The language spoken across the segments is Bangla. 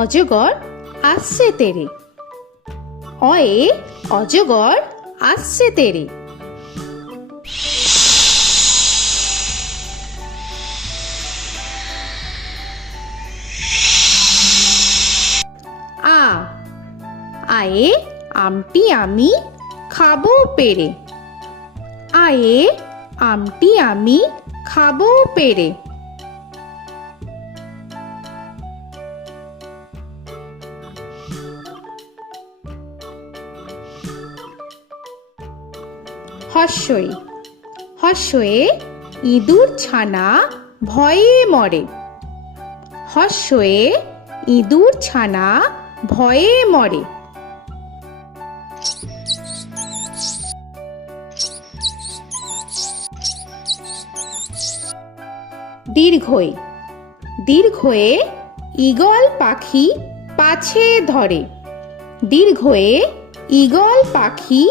অজগর আসছে তেরে। অয়ে অজগর আসছে তেরে। আ আয়ে আমটি আমি খাবো পেরে। আয়ে আমটি আমি খাবো পেরে। হর্ষই হর্ষয়ে ইঁদুর ছানা ভয়ে মরে। হর্ষয়ে ইঁদুর ছানা ভয়ে মরে। দীর্ঘই দীর্ঘয়ে ঈগল পাখি পাছে ধরে। দীর্ঘয়ে ঈগল পাখি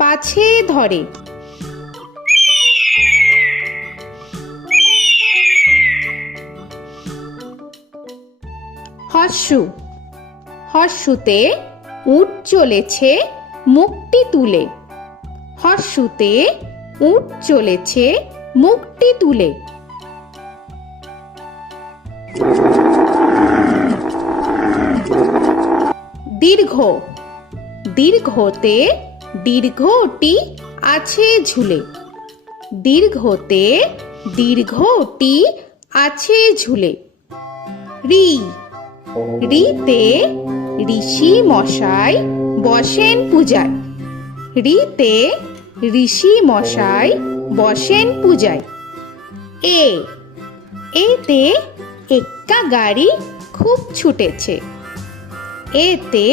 পাছে ধরে। হর্ষু হর্ষুতে উট চলেছে মুখটি তুলে। হর্ষুতে উট চলেছে মুখটি তুলে। দীর্ঘ দীর্ঘতে দীর্ঘটি আছে ঝুলে। দীর্ঘতে দীর্ঘটি আছে ঝুলে। রি রিতে ঋষি মশাই বসেন পূজায়। রিতে ঋষি মশাই বসেন পূজায়। এ এতে এক্কা গাড়ি খুব ছুটেছে। এতে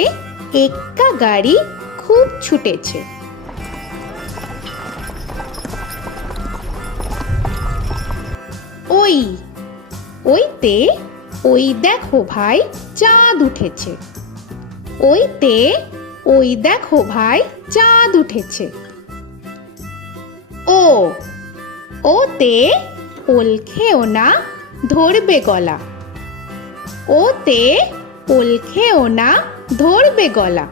এক্কা গাড়ি খুব ছুটেছে। ওই ওইতে ওই দেখো ভাই চাঁদ উঠেছে। ওইতে ওই দেখো ভাই চাঁদ উঠেছে। ও ওতে ওল খেও না ধরবে গলা। ওতে ওল খেও না ধরবে গলা।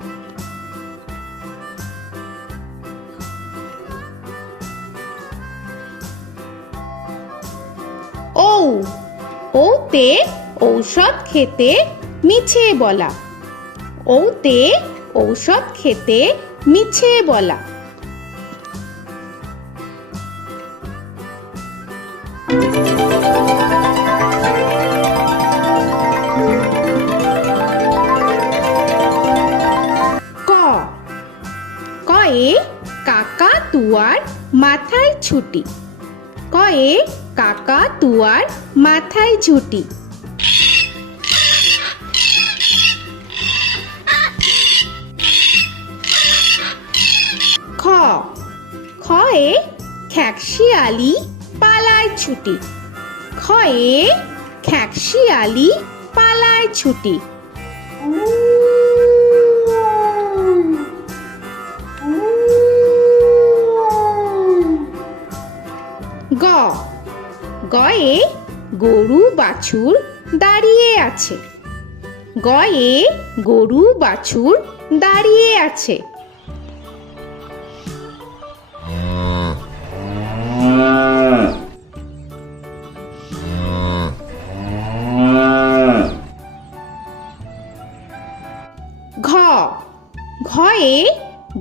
ঔ ওতে ঔষধ খেতে মিছে বলা। ওতে ঔষধ খেতে মিছে বলা। ক কয়ে কাকা তুয়ার মাথায় ছুটি। কয়ে কাকা তুয়ার মাথায় ঝুটি। খ খয়ে খ্যাকশিয়ালি পালায় ছুটি। খয়ে খ্যাকশিয়ালি পালায় ছুটি। গ গয়ে গরু বাছুর দাঁড়িয়ে আছে। গয়ে গরু বাছুর দাঁড়িয়ে আছে। ঘ ঘয়ে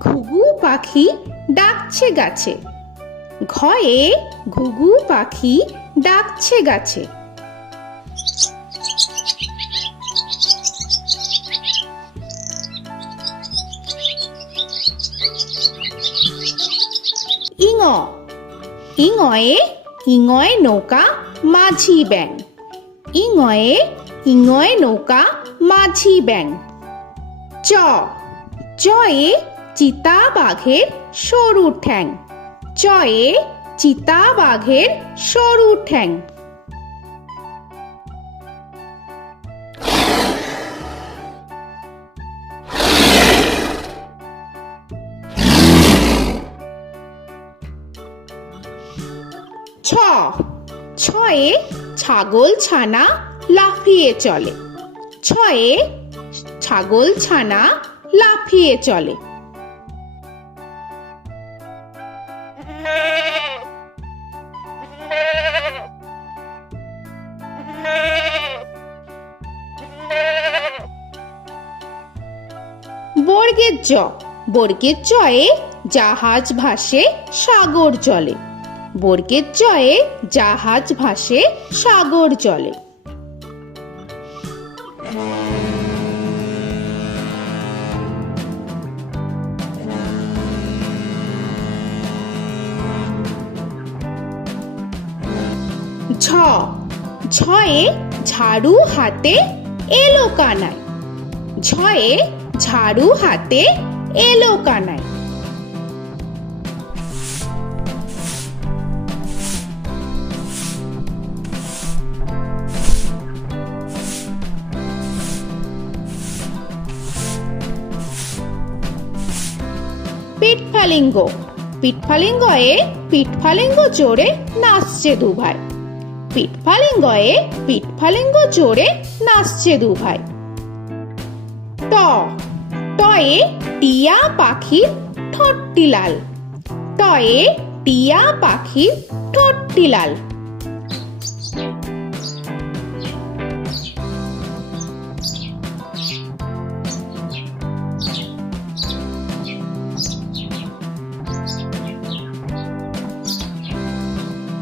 ঘুঘু পাখি ডাকছে গাছে। ঘয়ে ঘুঘু পাখি ডাকছে গাছে। ইঙ ইঙয়ে ইঙয় নৌকা মাঝি ব্যাং। ইঙয়ে ইঙয় নৌকা মাঝি ব্যাং। চ চয়ে চিতা বাঘের সরু ঠ্যাং। চয়ে চিতা বাঘের সরু ঠ্যাং। ছ ছয়ে ছাগল ছানা লাফিয়ে চলে। ছয়ে ছাগল ছানা লাফিয়ে চলে। বর্গের জ, বর্গের জয়ে জাহাজ ভাসে সাগর জলে। বর্গের জয়ে জাহাজ ভাসে সাগর জলে। ঝ, ঝয়ে ঝাড়ু হাতে এলো কানাই। ঝয়ে ঝাড়ু হাতে এলো কানাই। পিঠফালিঙ্গ, পিঠফালিঙ্গয়ে পিঠফালিঙ্গ জোরে নাচছে দুভাই। পিঠফালিঙ্গয়ে পিঠফালিঙ্গ জোরে নাচছে দুভাই। ট, টয়ে টিয়া পাখির ঠোঁটটি লাল। টয়ে টিয়া পাখির ঠোঁটটি লাল।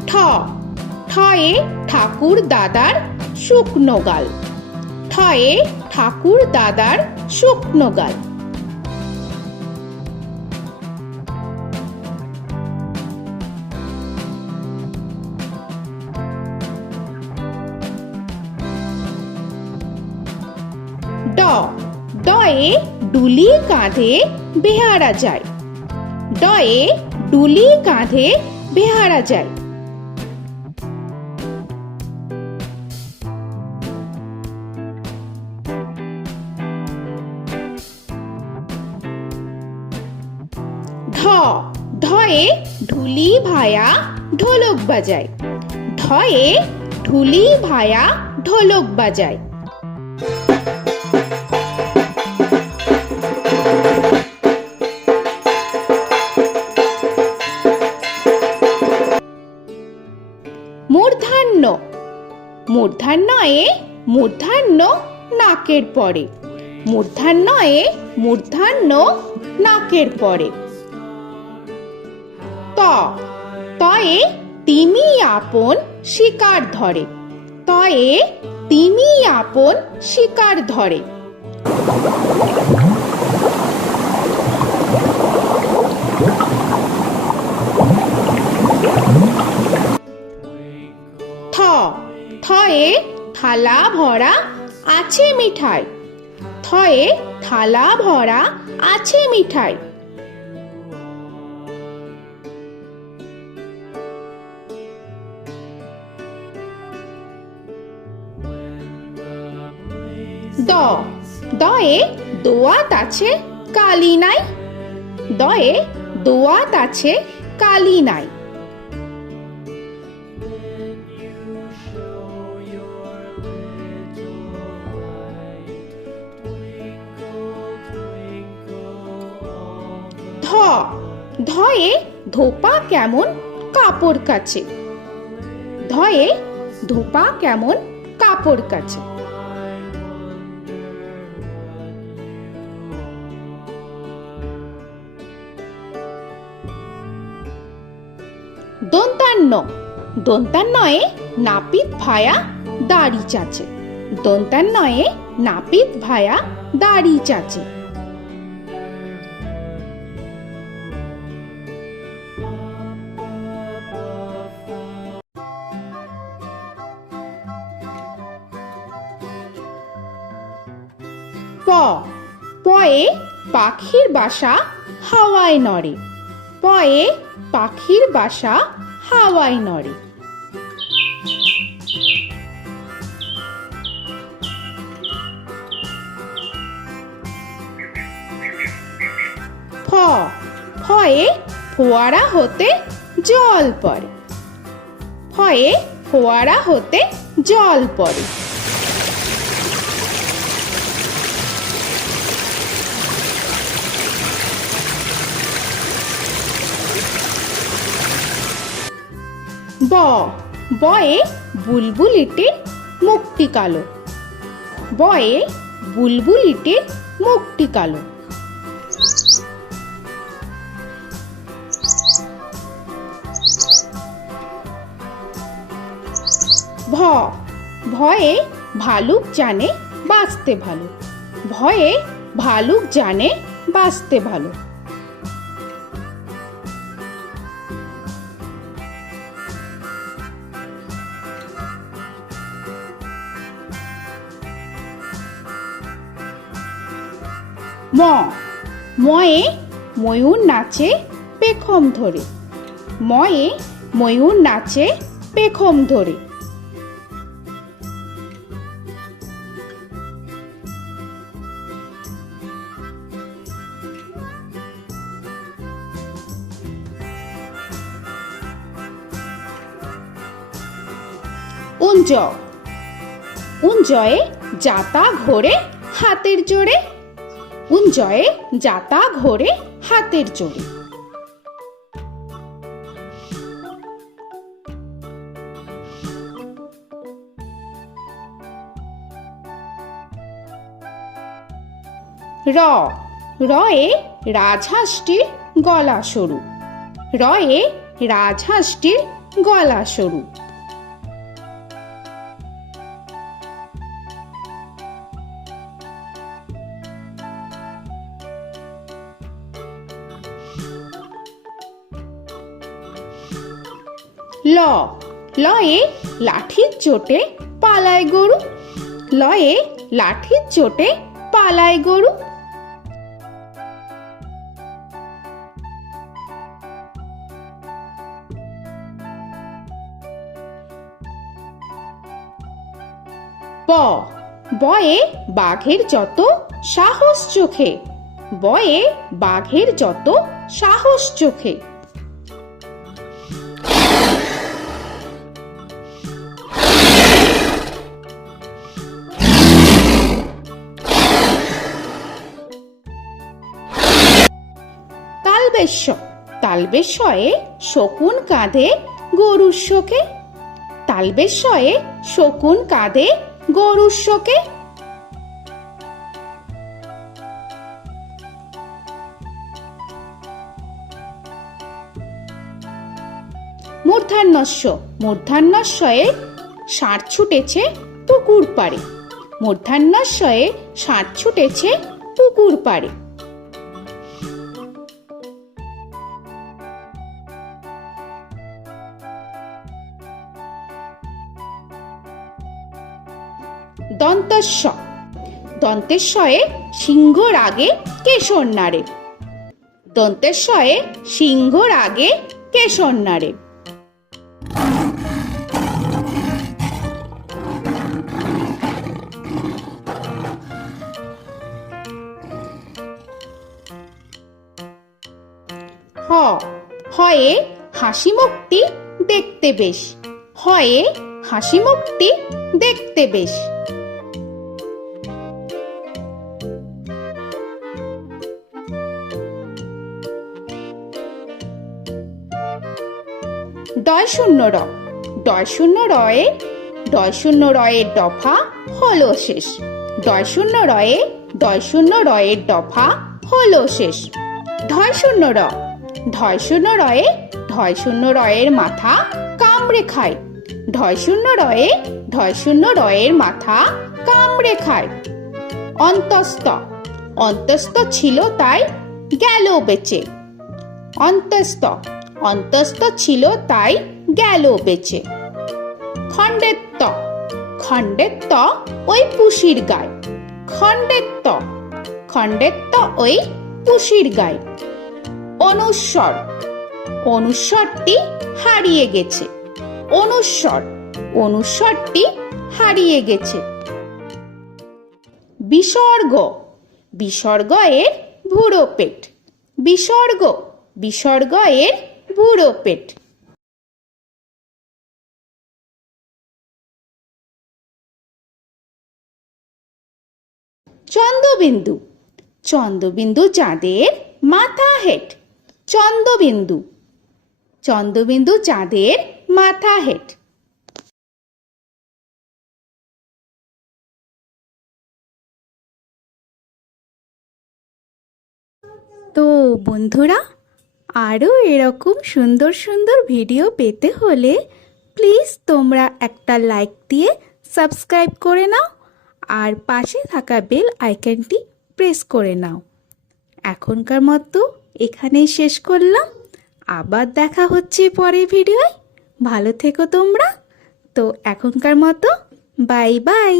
ঠ, ঠয়ে ঠাকুর দাদার শুকনো গাল। ঠয়ে ঠাকুর দাদার শুকনো গাল। ড, ডয়ে ডুলি কাঁধে বেহারা যায়। ডয়ে ডুলি কাঁধে বেহারা যায়। ঢ, ঢয়ে ঢুলি ভায়া ঢোলক বাজায়। ঢয়ে ঢুলি ভায়া ঢোলক বাজায়। মূর্ধন্য, মূর্ধন্যয়ে মূর্ধন্য নাকের পরে। মূর্ধন্যয়ে মূর্ধন্য নাকের পরে। ত, তয়ে তিমি আপন শিকার ধরে। তয়ে তিমি আপন শিকার ধরে। থ, থয়ে থালা ভরা আছে মিঠাই। থয়ে থালা ভরা আছে মিঠাই। দ, দয়ে দোয়াত আছে কালি নাই। দয়ে দোয়াত আছে কালি নাই। ধ, ধয়ে ধোপা কেমন কাপড় কাচে। ধয়ে ধোপা কেমন কাপড় কাচে। দন্তান্ন, দন্তান্নয়ে নাপিত ভায়া দাড়ি চাচে। দন্তান্নয়ে নাপিত ভায়া দাড়ি চাচে। প, পয়ে পাখির বাসা হাওয়ায় নড়ে। পয়ে পাখির বাসা হাওয়ায় নড়ে। ফ, ফয়ে ফোয়ারা হতে জল পড়ে। ফয়ে ফোয়ারা হতে জল পড়ে। ব বয়ে বুলবুলিটির মুখটি কালো। বয়ে বুলবুলিটির মুখটি কালো। ভ ভয়ে ভালুক জানে বাঁচতে ভালো। ভয়ে ভালুক জানে বাঁচতে ভালো। ম ময়ে ময়ূর নাচে পেখম ধরে। ময়ে ময়ূর নাচে পেখম ধরে। উঞ্জ উঞ্জয়ে যাতা ঘোরে হাতের জোরে। উঞ্জয়ে যাতা ঘোরে হাতের জোরে। র রয়ে রাজহাঁসটির গলা সরু। রয়ে রাজহাঁসটির গলা সরু। ল লয়ে লাঠির চোটে পালায় গরু। লয়ে লাঠির চোটে পালায় গরু। ব বয়ে বাঘের যত সাহস চোখে। বয়ে বাঘের যত সাহস চোখে। তালবেশ্য তালবেশ্যয়ে শকুন কাঁধে গরুর শোকে। তালবেশ্যয়ে শকুন কাঁধে গরুর শোকে। মূর্ধন্যস্য মূর্ধন্যস্বয়ে ষাঁড় ছুটেছে পুকুর পাড়ে। মূর্ধন্যস্বয়ে ষাঁড় ছুটেছে পুকুর পাড়ে। দন্তস্ব দন্তেশ্বয়ে সিংহ রাগে কেশর নাড়ে। দন্তেশ্বয়ে সিংহ রাগে কেশর নাড়ে। হ হয়ে হাসি মুখটি দেখতে বেশ। হয়ে হাসি মুখটি দেখতে বেশ। ডয় শূন্য র ডয় শূন্য রয়ে ডয় শূন্য রয়ের দফা হলো শেষ। ডয় শূন্য রয়ে ডয় শূন্য রয়ের দফা হলো শেষ। ঢয় শূন্য র ঢয় শূন্য রয়ে ঢয় শূন্য রয়ের মাথা কামড়ে খায়। ঢয় শূন্য রয়ে ঢয় শূন্য রয়ের মাথা কামড়ে খায়। অন্তস্থ অন্তস্থ ছিল তাই গেল বেঁচে। অন্তস্থ অন্তস্থ ছিল তাই গেল বেঁচে। খণ্ডেত্ব খণ্ডেত্ব ওই পুষির গায়। খণ্ডেত্ব খণ্ডেত্ব ওই পুষির গায়। অনুস্বর অনুস্বরটি হারিয়ে গেছে। অনুস্বর অনুস্বরটি হারিয়ে গেছে। বিসর্গ বিসর্গ এর ভুরো পেট। বিসর্গ বিসর্গ এর ভুরো পেট। চন্দ্রবিন্দু চন্দ্রবিন্দু চাঁদের মাথা হেট। চন্দ্রবিন্দু চন্দ্রবিন্দু চাঁদের মাথা হেট। তো বন্ধুরা, আরও এরকম সুন্দর সুন্দর ভিডিও পেতে হলে প্লিজ তোমরা একটা লাইক দিয়ে সাবস্ক্রাইব করে নাও আর পাশে থাকা বেল আইকনটি প্রেস করে নাও। এখনকার মতো এখানেই শেষ করলাম। আবার দেখা হচ্ছে পরের ভিডিওয়। ভালো থেকো তোমরা। তো এখনকার মতো বাই বাই।